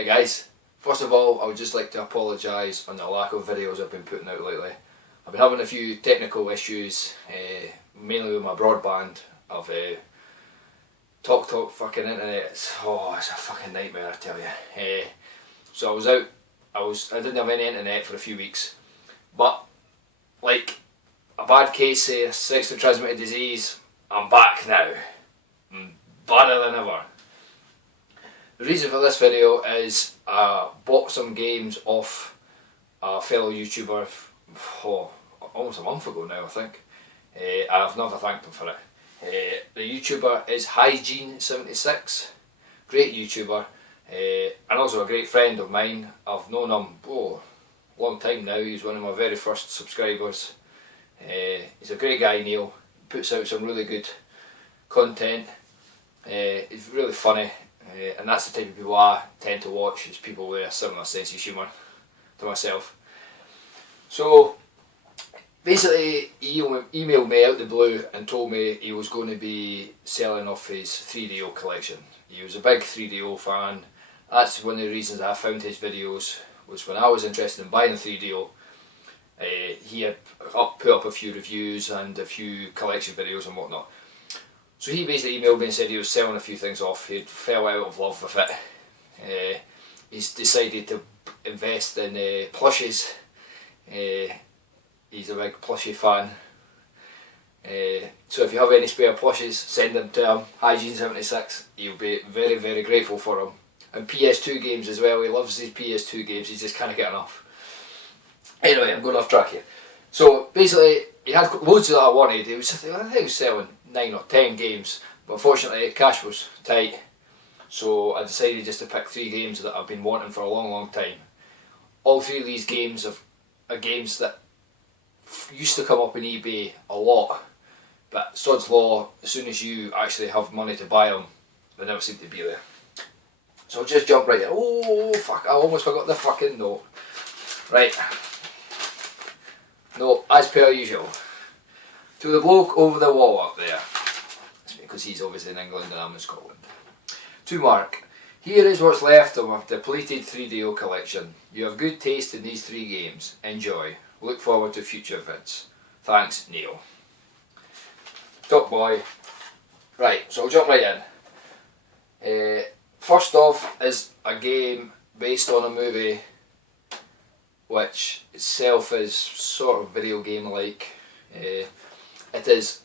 Hey guys, first of all I would just like to apologise on the lack of videos I've been putting out lately. I've been having a few technical issues, mainly with my broadband. I've talk fucking internet, it's a fucking nightmare, I tell you. So I was out, I didn't have any internet for a few weeks, but like a bad case of sexually transmitted disease, I'm back now. I'm badder than ever. The reason for this video is I bought some games off a fellow YouTuber almost a month ago now, I think. I've never thanked him for it. The YouTuber is Hygiene76, great YouTuber, and also a great friend of mine. I've known him a long time now. He's one of my very first subscribers. He's a great guy, Neil. Puts out some really good content. He's really funny. And that's the type of people I tend to watch, is people with a similar sense of humour to myself. So basically he emailed me out the blue and told me he was going to be selling off his 3DO collection. He was a big 3DO fan. That's one of the reasons I found his videos, was when I was interested in buying a 3DO. He had put up a few reviews and a few collection videos and whatnot. So he basically emailed me and said he was selling a few things off. He fell out of love with it. He's decided to invest in plushies. He's a big plushie fan. So if you have any spare plushies, send them to him, Hygiene76. He'll be very, very grateful for them. And PS2 games as well. He loves his PS2 games. He just can't get enough. Anyway, I'm going off track here. So basically, he had loads that I wanted. I think he was selling 9 or 10 games, but unfortunately cash was tight, so I decided just to pick 3 games that I've been wanting for a long time. All 3 of these games are games that used to come up on eBay a lot, but sod's law, as soon as you actually have money to buy them, they never seem to be there. So I'll just jump right in. Oh fuck, I almost forgot the fucking note. Right. No, as per usual. To the bloke over the wall up there, because he's obviously in England and I'm in Scotland. To Mark, here is what's left of my depleted 3DO collection. You have good taste in these 3 games. Enjoy. Look forward to future vids. Thanks, Neil. Top boy. Right, so I'll jump right in. First off is a game based on a movie which itself is sort of video game like. It is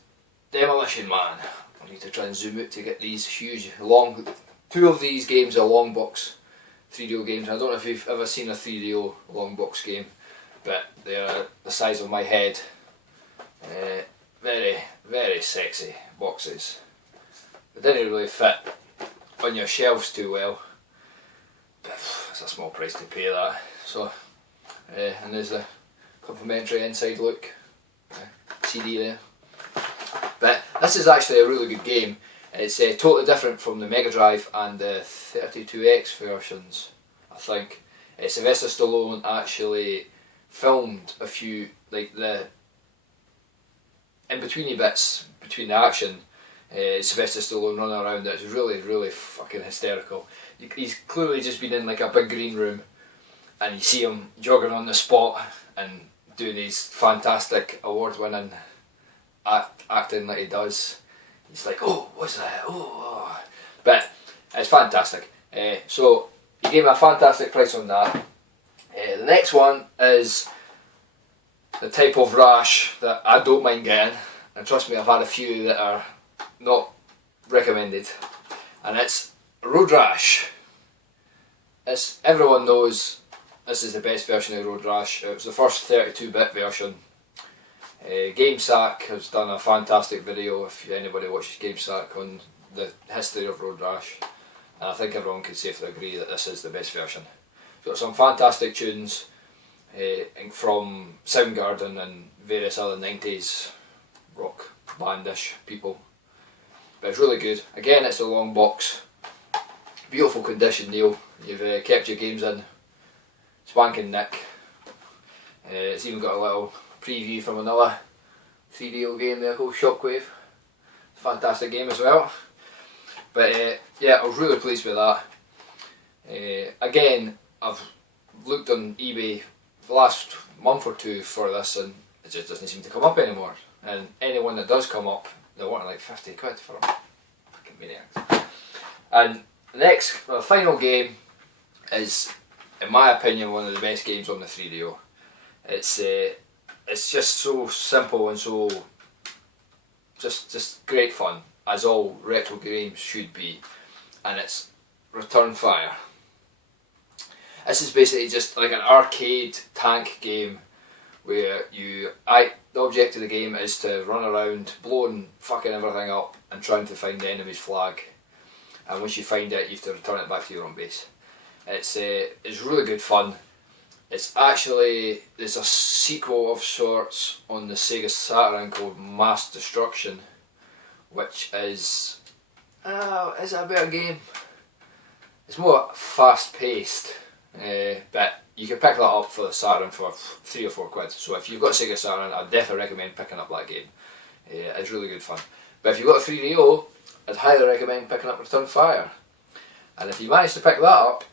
Demolition Man. I need to try and zoom out to get these huge, long... 2 of these games are long box 3DO games. I don't know if you've ever seen a 3DO long box game, but they're the size of my head. Very, very sexy boxes. They didn't really fit on your shelves too well, but it's a small price to pay that. So, and there's the complimentary inside look. CD there. But this is actually a really good game. It's totally different from the Mega Drive and the 32X versions, I think. Sylvester Stallone actually filmed a few, like the in-betweeny bits between the action. Sylvester Stallone running around, that's really, really fucking hysterical. He's clearly just been in like a big green room and you see him jogging on the spot and doing his fantastic award-winning acting that he does. He's like, oh, what's that? Oh. But it's fantastic. So he gave me a fantastic price on that. The next one is the type of rash that I don't mind getting, and trust me, I've had a few that are not recommended, and it's Road Rash. Everyone knows this is the best version of Road Rash. It was the first 32-bit version. GameSack has done a fantastic video, if anybody watches GameSack, on the history of Road Rash, and I think everyone can safely agree that this is the best version. It's got some fantastic tunes from Soundgarden and various other 90s rock bandish people, but it's really good. Again, it's a long box, beautiful condition, Neil. You've kept your games in spanking nick. It's even got a little preview from another 3DO game there called Shockwave. Fantastic game as well. But yeah, I was really pleased with that. Again, I've looked on eBay for the last month or two for this, and it just doesn't seem to come up anymore. And anyone that does come up, they're wanting like 50 quid for them. Fucking maniacs. And the final game is, in my opinion, one of the best games on the 3DO. It's just so simple and so just great fun, as all retro games should be, and it's Return Fire. This is basically just like an arcade tank game where the object of the game is to run around blowing fucking everything up and trying to find the enemy's flag, and once you find it you have to return it back to your own base. It's really good fun. There's a sequel of sorts on the Sega Saturn called Mass Destruction, which is it a better game? It's more fast paced, but you can pick that up for the Saturn for 3 or 4 quid. So if you've got a Sega Saturn, I'd definitely recommend picking up that game. It's really good fun. But if you've got a 3DO, I'd highly recommend picking up Return Fire. And if you manage to pick that up,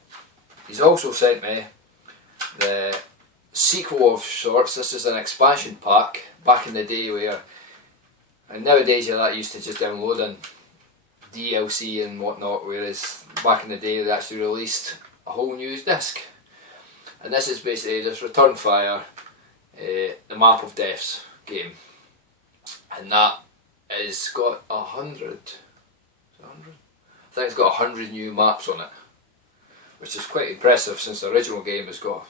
he's also sent me the sequel of sorts. This is an expansion pack back in the day and nowadays you're that used to just downloading DLC and whatnot, whereas back in the day they actually released a whole new disc. And this is basically just Return Fire, the Map of Deaths game, and that has got 100. I think it's got 100 new maps on it, which is quite impressive since the original game has got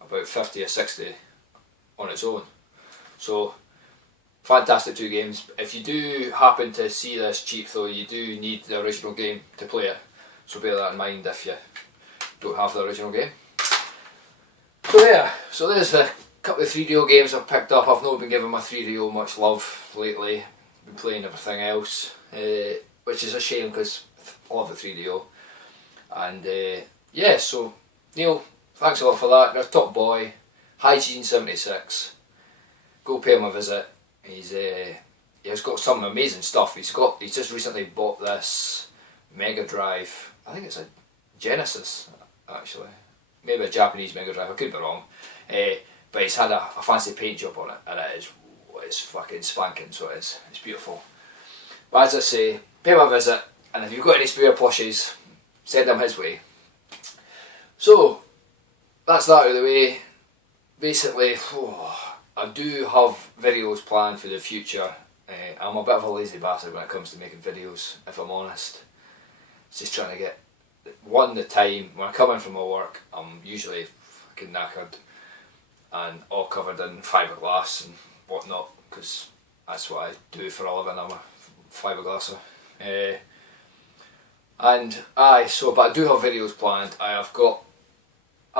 about 50 or 60 on its own. So fantastic 2 games. If you do happen to see this cheap though, you do need the original game to play it, so bear that in mind if you don't have the original game. So there's a couple of 3DO games I've picked up. I've not been giving my 3DO much love lately, been playing everything else, which is a shame because I love the 3DO. And so Neil, thanks a lot for that. You're a top boy. Hygiene76. Go pay him a visit. He's got some amazing stuff. He's just recently bought this Mega Drive. I think it's a Genesis actually. Maybe a Japanese Mega Drive, I could be wrong. But he's had a fancy paint job on it, and it's fucking spanking, so it is. It's beautiful. But as I say, pay him a visit, and if you've got any spare plushies, send them his way. So that's that out of the way. Basically, I do have videos planned for the future. I'm a bit of a lazy bastard when it comes to making videos, if I'm honest. It's just trying to get the time. When I come in from my work, I'm usually fucking knackered and all covered in fiberglass and whatnot, because that's what I do for a living. I'm a fiberglasser. But I do have videos planned. I've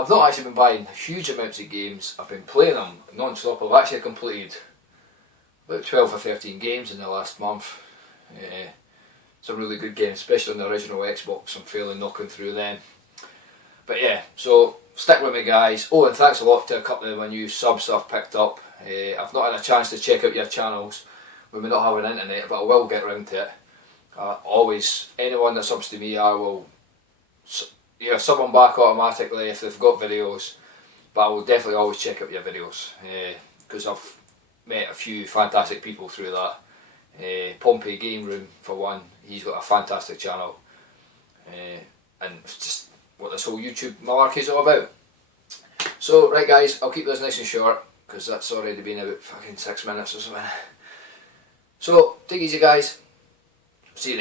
not actually been buying huge amounts of games. I've been playing them non-stop. I've actually completed about 12 or 13 games in the last month. Some really good games, especially on the original Xbox. I'm fairly knocking through them. But yeah, so stick with me guys. Oh, and thanks a lot to a couple of my new subs I've picked up. I've not had a chance to check out your channels. We may not have an internet, but I will get round to it. Anyone that subs to me, I will sub them back automatically if they've got videos, but I will definitely always check out your videos, because I've met a few fantastic people through that. Pompey Game Room for one, he's got a fantastic channel, and it's just what this whole YouTube malarkey is all about. So right guys, I'll keep this nice and short because that's already been about fucking 6 minutes or something. So take it easy guys, see you next time.